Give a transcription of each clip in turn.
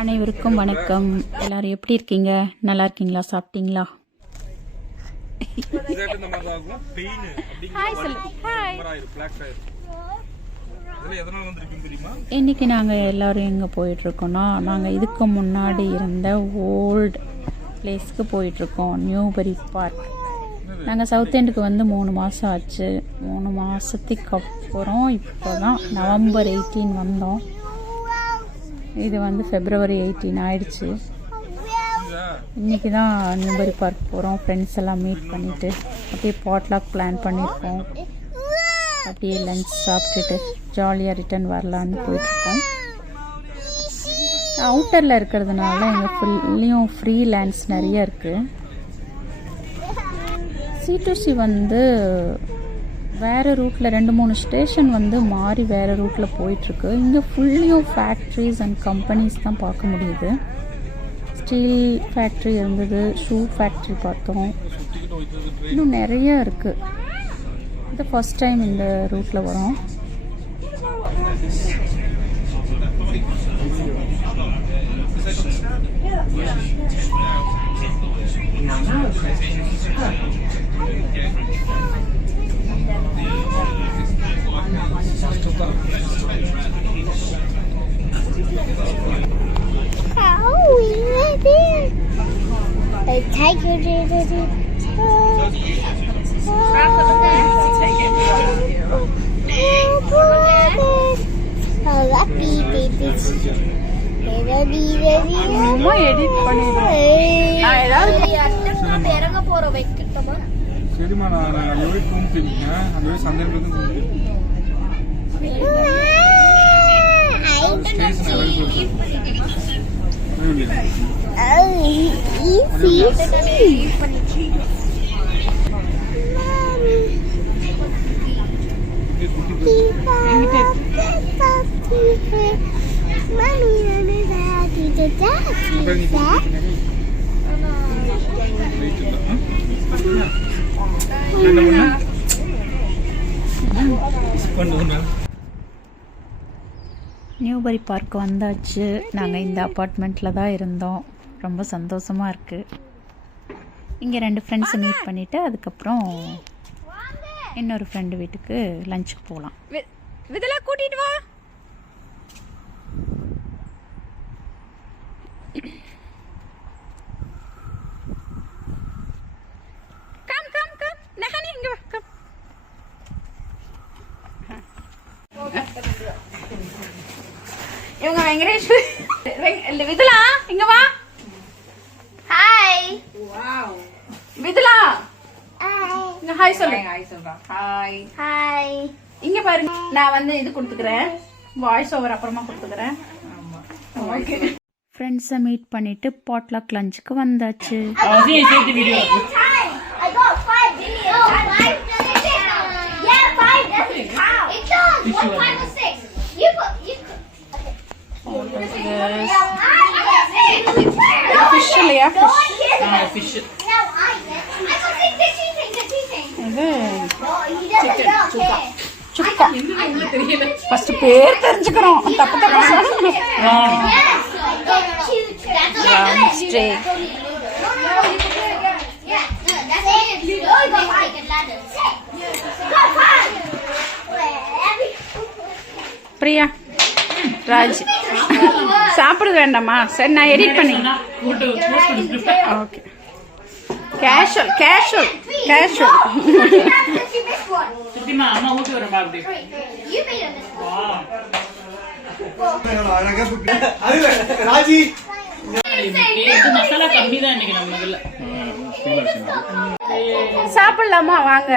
அனைவருக்கும் வணக்கம். எல்லாரும் எப்படி இருக்கீங்க? நல்லா இருக்கீங்களா? சாப்பிட்டீங்களா? இன்னைக்கு நாங்கள் எல்லாரும் எங்கே போயிட்டுருக்கோன்னா நாங்கள் இதுக்கு முன்னாடி இருந்த ஓல்டு பிளேஸ்க்கு போயிட்டுருக்கோம். Newbury park. நாங்கள் சவுத் எண்டுக்கு வந்து மூணு மாதம் ஆச்சு. மூணு மாதத்துக்கு அப்புறம் இப்போ தான் நவம்பர் எயிட்டீன் வந்தோம். இது வந்து ஃபெப்ரவரி எயிட்டீன் ஆயிடுச்சு. இன்றைக்கி தான் நியூபரி பார்க் போகிறோம் ஃப்ரெண்ட்ஸ் எல்லாம் மீட் பண்ணிவிட்டு அப்படியே பாட்லாக் பிளான் பண்ணியிருக்கோம். அப்படியே லஞ்ச் சாப்பிட்டுட்டு ஜாலியாக ரிட்டர்ன் வரலான்னு போயிட்டுருக்கோம். அவுட்டரில் இருக்கிறதுனால இங்கே ஃபுல்லையும் ஃப்ரீ லேண்ட்ஸ் நிறைய இருக்குது சி டு சி வந்து வேறு ரூட்டில் ரெண்டு மூணு ஸ்டேஷன் வந்து மாறி வேறு ரூட்டில் போயிட்டுருக்கு. இங்கே ஃபுல்லியும் ஃபேக்ட்ரிஸ் அண்ட் கம்பெனிஸ் தான் பார்க்க முடியுது. ஸ்டீல் ஃபேக்ட்ரி இருந்தது ஷூ ஃபேக்ட்ரி பார்த்தோம். இன்னும் நிறைய இருக்குது இது ஃபர்ஸ்ட் டைம் இந்த ரூட்டில் வரோம். How we ready? A tiger did it. Oh, lucky baby. Ready, ready, ரொம்ப எடிட் பண்ணிடுறோம் இறங்க போற வைக்கட்டுமா சரிம்மா நான் நான் அந்த வரைக்கும் தூங்கிட்டீங்க அந்த வரை சந்தையில் இருந்து தூங்கிட்டேன் ஸ்டேஷன் என்ன பண்ண பண்ணுங்க நியூபரி பார்க் வந்தாச்சு. நாங்கள் இந்த அப்பார்ட்மெண்ட்டில் தான் இருந்தோம். ரொம்ப சந்தோஷமாக இருக்குது இங்கே ரெண்டு ஃப்ரெண்ட்ஸை மீட் பண்ணிவிட்டு அதுக்கப்புறம் இன்னொரு ஃப்ரெண்டு வீட்டுக்கு லஞ்சுக்கு போகலாம் விதலா கூட்டிட்டு வா. இவங்க வெங்கடேஷ். விதுலா இங்க வா. ஹாய் விதுலா. ஹாய் இங்க ஹாய் சொல்லு. ஹாய் சொல்றா. ஹாய் ஹாய் இங்க பாருங்க நான் வந்து இது கொடுத்துக்கிறேன். வாய்ஸ் ஓவர் அப்புறமா கொடுத்துக்கிறேன். ஓகே ஃப்ரெண்ட்ஸை மீட் பண்ணிவிட்டு பாட்லாக் லஞ்சுக்கு வந்தாச்சு. Cheating, the cheating. இது Oh, know. Okay. Sukka first பேர் தெரிஞ்சுக்கிறோம் தப்பு தப்பு. Oh. பிரியா ராஜ் சாப்பிட வேண்டாமா? சரி நான் எடிட் பண்ணி. Okay casual casual casual. Raji சாப்பிடலாமா? வாங்க.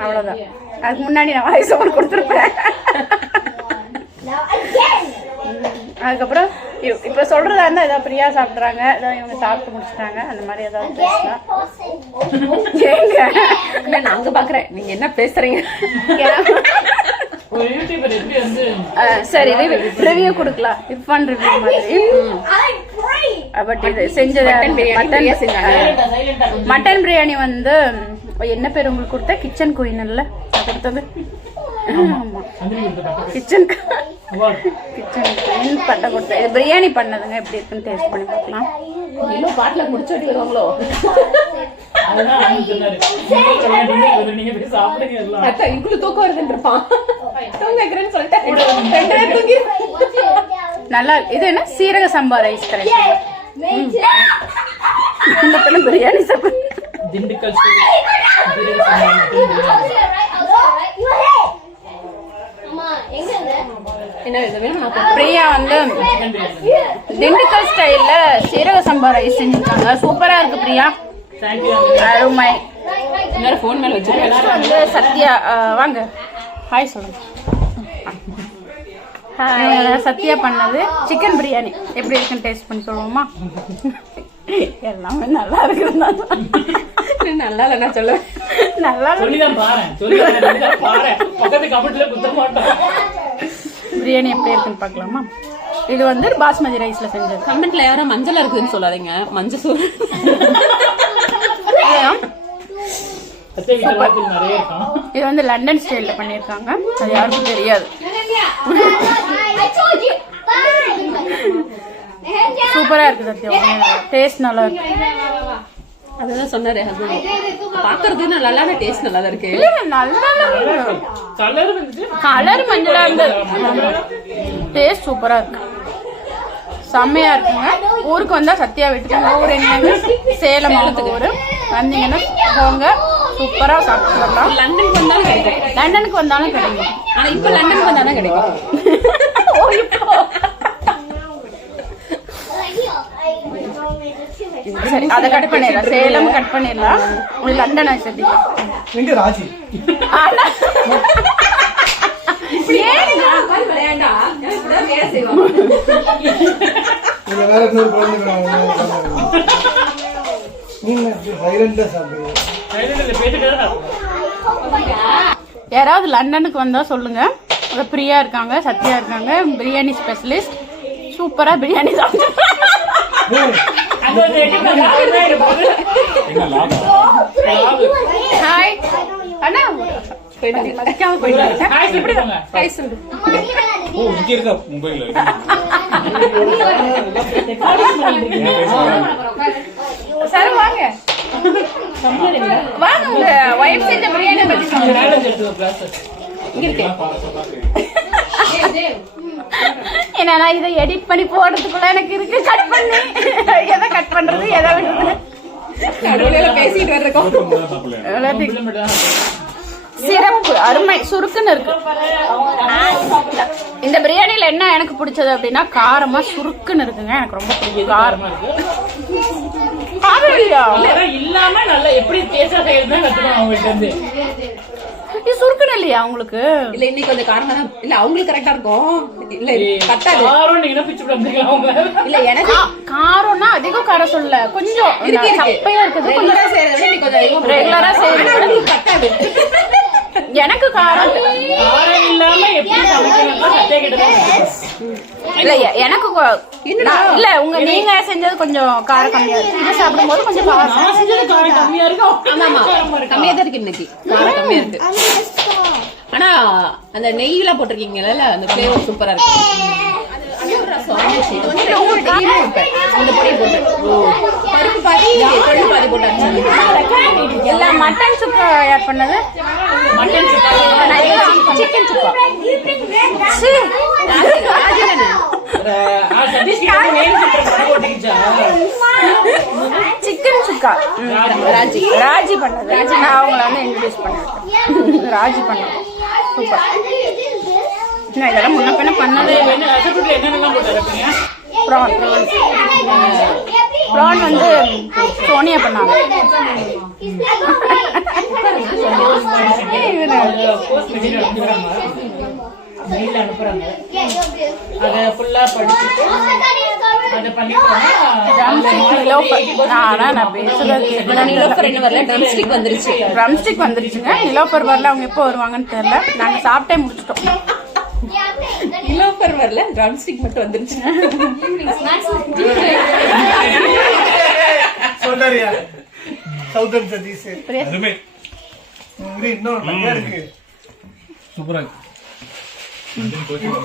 அவ்வளோதான் அதுக்கு முன்னாடி நான் வாய்ஸ் ஓவர் கொடுத்துருப்பேன். அதுக்கப்புறம் இப்ப சொல்றதா இருந்தா ஏதோ பிரியா சாப்பிட்றாங்க ஏதோ இவங்க சாப்பிட்டு முடிச்சிட்டாங்க அந்த மாதிரி ஏதாவது பேசலாம். ஏங்க? இல்ல நான் அங்க பாக்குறேன். நீங்க என்ன பேசுறீங்க? ஒரு யூடியூபர் எப்படி வந்து அஹ், சரி ரிவ்யூ கொடுக்கலாம். இர்ஃபான் ரிவ்யூ மாதிரி. பட் இது செஞ்சது மட்டன் பிரியாணி மட்டன் பிரியாணி வந்து என்ன பேர் உங்களுக்கு கொடுத்த? கிச்சன் குயின் இல்ல? நான் கொடுத்தது கிச்சன் கிச்சன் பண்ண கொடுத்தேன் இது பிரியாணி பண்ணதுங்க எப்படி இருக்குன்னு டேஸ்ட் பண்ணி பார்க்கலாம். இன்னும் பாட்டுல முடிச்சு ஓட்டி வருவாங்களோ? நல்லா இது என்ன? சீரக சம்பா ரைஸ் பொண்ணு பிரியாணி சாப்பிடு திண்டுக்கல் ஸ்டைல் ஜீரக சம்பா என்ன வேணும் வேணும் நான் போட்டு பிரியா வந்து திண்டுக்கல் ஸ்டைல்ல சீரக சம்பா ரைஸ் செஞ்சிருக்காங்க. சூப்பரா இருக்கு பிரியா. அருமை. ஃபோன் மேல வந்து சத்யா வாங்க. ஹாய் சொல்லுங்க. சத்யா பண்ணது சிக்கன் பிரியாணி எப்படி இருக்குன்னு டேஸ்ட் பண்ணி சொல்லுவோமா? எல்லாமே நல்லா இருக்குது நல்லா இல்ல நான் சொல்லுவேன். நல்லா இருக்கு. சொல்லிதான் பாரு பக்கத்து கபட்டுல குத்த மாட்டோம் பிரியாணி எப்படி இருக்குன்னு பார்க்கலாமா? இது வந்து பாஸ்மதி ரைஸ்ல செஞ்சது. கமெண்ட்ல யாரும் மஞ்சள் இருக்குதுன்னு சொல்லாதீங்க. மஞ்சள் இருக்கும். இது வந்து லண்டன் ஸ்டைல்ல பண்ணியிருக்காங்க. அது யாருக்கும் தெரியாது. சூப்பரா இருக்கு சத்யா டேஸ்ட் நல்லா இருக்கு. அதுதான் சொன்னாரு ஹஸ்பண்ட். பாக்குறது நல்லான டேஸ்ட் நல்லா தான் இருக்கு. இல்ல நல்லா கலர் மஞ்சளா இருந்தது டேஸ்ட் சூப்பரா இருக்கு. செம்மையா இருக்குங்க. ஊருக்கு வந்தா சத்யா வீட்டுக்கு ஊர் எங்க சேலம் ஊர் வந்தீங்கன்னா போங்க. சூப்பரா சாப்பிட்டு வரலாம் லண்டனுக்கு வந்தாலும் கிடைக்கும். லண்டனுக்கு வந்தாலும் கிடைக்கும். ஆனா இப்ப லண்டனுக்கு வந்தாலும் கிடைக்கும். சரி அதை கட் பண்ணிடலாம். சேலம் கட் பண்ணிடலாம். உங்களுக்கு லண்டன் எங்க ராஜி? யாராவது லண்டனுக்கு வந்தா சொல்லுங்க. பிரியா இருக்காங்க சத்யா இருக்காங்க பிரியாணி ஸ்பெஷலிஸ்ட் சூப்பரா பிரியாணி சாப்பிட்டு ஹாய் அண்ணா. இங்க இருக்கா? மொபைல் சார் வாங்க. வாங்க உங்க ஒய்ஃப் செஞ்ச பிரியாணி பத்தி சொல்லுங்க. பேலன்ஸ் எடுத்துக்கோ நான் இதை எடிட் பண்ணி போடுறதுக்குள்ள எனக்கு இருக்கு? கட் பண்ணி. எதை கட் பண்றது? எதை விடுறது? பேசிட்டு வர்றோம் சிறப்பு அருமை சுருக்குன்னு இருக்கு. இந்த பிரியாணில என்ன எனக்கு பிடிச்சது அப்படின்னா காரமா சுருக்குன்னு இருக்குங்க. எனக்கு ரொம்ப பிடிக்கும். காரம் காரம். இல்லையா இல்லாம நல்லா எப்படி டேஸ்டா செய்யறதுன்னு கத்துக்கணும் அவங்கள்ட்ட இருந்து. இது சுருக்குன்னு இல்லையா உங்களுக்கு? இல்ல இன்னைக்கு கொஞ்சம் காரணம் தான். இல்ல அவங்களுக்கு கரெக்டா இருக்கும். இல்ல பத்தாது. யாரும் நீங்க பிச்சு அவங்க? இல்ல எனக்கு காரம்னா அதிகம் காரம் சொல்லல கொஞ்சம் இருக்கு, இருக்கு. சப்பையா இருக்குது கொஞ்சம் விட இன்னைக்கு கொஞ்சம் ரெகுலரா உங்களுக்கு பத்தாது. எனக்கு காரம் காரம் இல்லாம எப்படி சமைக்கணும் சத்தியா கிட்ட இல்ல எனக்கு இல்ல உங்க நீங்க செஞ்சது கொஞ்சம் காரம் கம்மியா இருக்கு. இது சாப்பிடும்போது கொஞ்சம் காரம் செஞ்சது காரம் கம்மியா ஆமா கம்மியா தான் இருக்கு இன்னைக்கு. காரம் கம்மியா இருக்கு. ஆனா அந்த நெய்யில போட்டிருக்கீங்கல்ல அந்த ஃபிளேவர் சூப்பரா இருக்கு. இல்ல மட்டன் சுக்கா யார் பண்ணது? மட்டன் சிக்கன் சுக்கா சீ. சதீஷ் சிக்கன் சுக்கா. ராஜி. ராஜி பண்ணது. ராஜி. நான் அவங்கள வந்து இன்ட்ரடியூஸ் பண்ணிருக்கேன் ராஜி பண்ணது. சூப்பர். நான் இதெல்லாம் முன்ன பின்ன பண்ணதே ப்ரான். ப்ரான் வந்து சோனியா பண்ணாங்க. அனுப்புறாங்க. அதை ஃபுல்லா படிச்சுட்டு அதை பண்ணிட்டோம்னா ஆனா நான் பேசுறது நிலோஃபர் என்ன வரல ட்ரம் ஸ்டிக் வந்துருச்சு. ட்ரம் ஸ்டிக் வந்துருச்சுங்க. நிலோஃபர் வரல அவங்க எப்போ வருவாங்கன்னு தெரியல. நாங்க சாப்பிட்டே முடிச்சிட்டோம். நிலோஃபர் வரல ட்ரம் ஸ்டிக் மட்டும் வந்துருச்சு. சவுதன் சதீஷ் அருமை. இன்னும் நிறைய இருக்கு. சூப்பரா இருக்கு.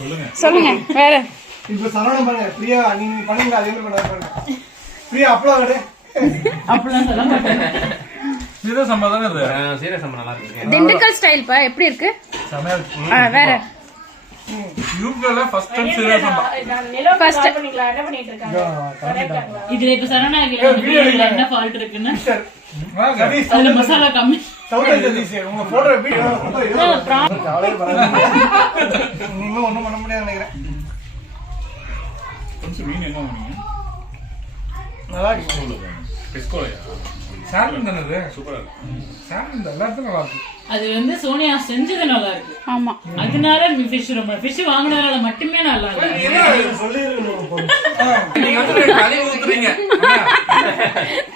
சொல்லுங்க. சொல்லுங்க வேற. இப்ப சரவணம் பாருங்க பிரியா நீங்க பண்ணுங்க அதே மாதிரி பாருங்க பிரியா அப்பளம் விடு அப்படிலாம் சொல்ல மாட்டேன். சீதா சம்பா தானே இது சீரியஸ் நம்ம நல்லா இருக்கு. திண்டுக்கல் ஸ்டைல் பா எப்படி இருக்கு? செமையா இருக்கு. ஆ, வேற. யூப்ல ஃபர்ஸ்ட் டைம் சீதா சம்பா. ஃபர்ஸ்ட் இதுல இப்ப சரணாகில என்ன ஃபால்ட் இருக்குன்னு? சதீஷ் அதுல மசாலா கம்மி. சவுத் சதீஷ் உங்க போட்டோ வீடியோ கவலையே படாதீங்க இனிமே ஒண்ணும் பண்ண முடியாது நினைக்கிறேன். கொஞ்சம் மீன் என்ன பண்ணீங்க நல்லா இருக்கு. பிஸ்கோலையா சால்மன் தானே இது சூப்பரா இருக்கு. சால்மன் தான் எல்லாத்துக்கும் நல்லா இருக்கு அது வந்து சோனியா செஞ்சது நல்லா இருக்கு. ஆமா. அதனால ஃபிஷ் ரொம்ப ஃபிஷ் வாங்குனதுனால மட்டுமே நல்லா இருக்கு சொல்லிருக்கணும் நீங்க வந்து கறி ஊத்துறீங்க.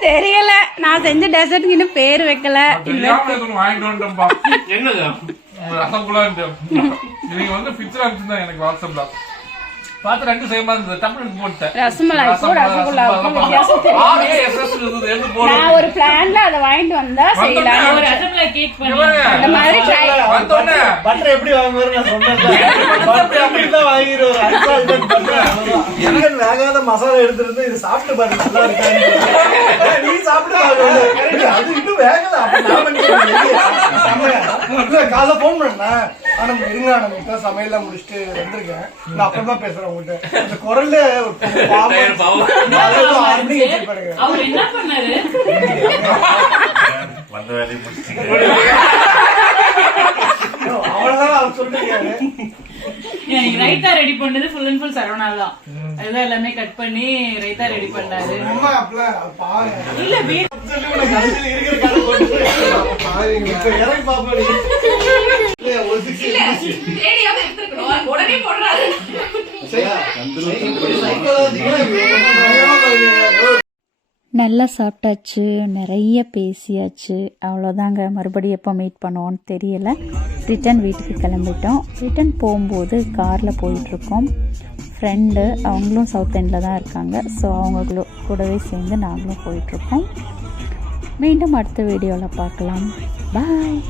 தெரியல. நான் செஞ்ச டெசர்ட்க்கு இன்னும் பேர் வைக்கல. என்னது? ரசகுல்லா நீங்க வந்து பிக்சர் அனுப்பிச்சிருந்தா எனக்கு வாட்ஸ்அப்ல பார்த்து ரெண்டு சேமா இருந்தது. டப்புனு போட்டேன் ரசமலாய்க்கும் ரசகுல்லாவுக்கும் வித்தியாசம் தெரியும். நான் ஒரு பிளான்ல அதை வாங்கிட்டு வந்தா செய்யலாம். ஒரு அசம்ல கேக் பண்ணி அந்த மாதிரி ட்ரை வந்தோடனே பட்டர் எப்படி வாங்குவாரு நான் சொன்னேன் பட்டர் அப்படிதான் வாங்கிடுவாரு அல்பால் பட்டர் எனக்கு வேகாத மசாலா எடுத்துருந்து இது சாப்பிட்டு பாருங்க நல்லா இருக்கா? நீ சாப்பிட்டு பாருங்க அது இன்னும் வேகல. அப்ப நான் காலைல போன் பண்ணேன் ஆனா இருங்க நம்ம இப்ப சமையல்லாம் முடிச்சுட்டு வந்திருக்கேன். நான் அப்புறமா பேசுறேன் உங்ககிட்ட. அந்த குரல்ல. அவர் என்ன பண்ணாரு? வந்த வேலையை முடிச்சிட்டீங்க அவ்வளவுதான் அவர் சொல்லிருக்காரு எனக்கு ரைத்தா ரெடி பண்ணது ஃபுல் அண்ட் ஃபுல் சரவணா தான். அதுதான் எல்லாமே கட் பண்ணி ரைத்தா ரெடி பண்ணாரு. இல்ல. உடனே போடுறாரு. நல்லா சாப்பிட்டாச்சு நிறைய பேசியாச்சு. அவ்வளோதாங்க மறுபடியும் எப்போ மீட் பண்ணுவோன்னு தெரியல. ரிட்டன் வீட்டுக்கு கிளம்பிட்டோம். ரிட்டன் போகும்போது காரில் போயிட்டுருக்கோம். ஃப்ரெண்டு அவங்களும் சவுத் எண்டில் தான் இருக்காங்க. ஸோ அவங்க கூடவே சேர்ந்து நாங்களும் போயிட்டுருக்கோம். மீண்டும் அடுத்த வீடியோவில் பார்க்கலாம். பாய்